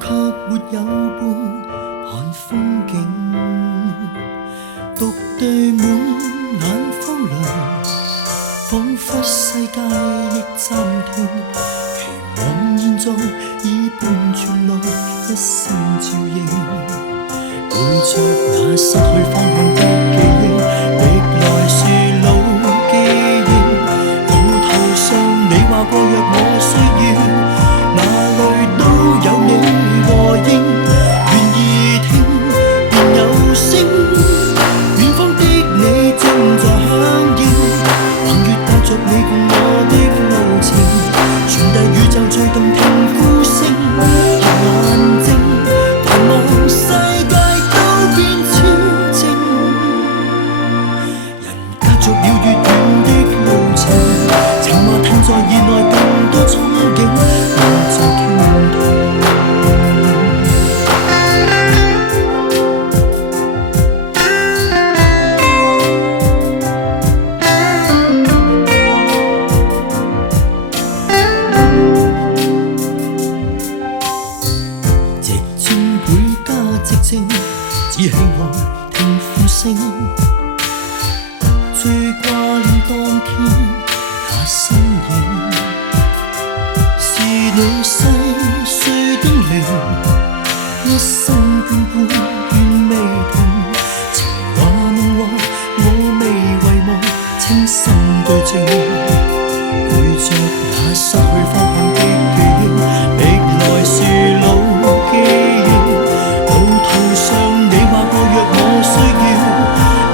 卻沒有伴看風景，獨對滿眼荒涼，彷彿世界亦暫停。期望現在已伴傳來一線照應，背着那失去方向的記憶，歷來是老記憶。路途上你話過若我需要，哪裏都有你和應，願意聽便有聲，遠方的你正在響應，橫越帶着你共我的路程，傳遞宇宙最動聽呼聲。合眼睛盼望世界都變超靜，人隔着了越遠的路程，情話褪在意內更多憧憬，我在傾聽。只喜愛聽呼聲，最掛念當天那身影，是你細碎叮嚀，一生眷顧願未停。情話夢話我未遺忘，清心對證，背着那失去方向的記憶，歷來是老記憶。路途上你話過若我需要，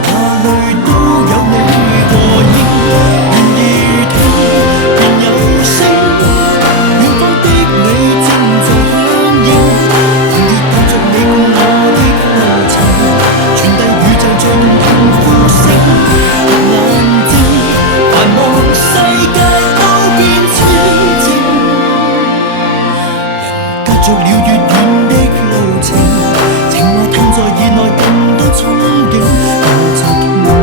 哪裏都有你和應，願意聽便有聲，遠方的你正在響應，橫越帶着你共我的路程，傳遞宇宙最動聽呼聲。合眼睛繁忙世界都變清靜，人隔着了越遠的路程，情話褪在意內更多憧憬，我在傾聽。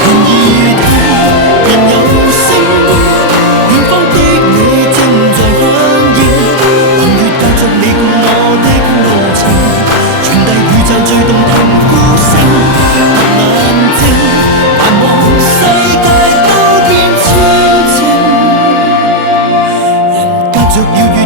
願意聽便有聲，遠方的你正在響應，橫越帶着你共我的路程，傳遞宇宙最動聽呼聲。合眼睛繁忙世界都變清靜，人隔着了越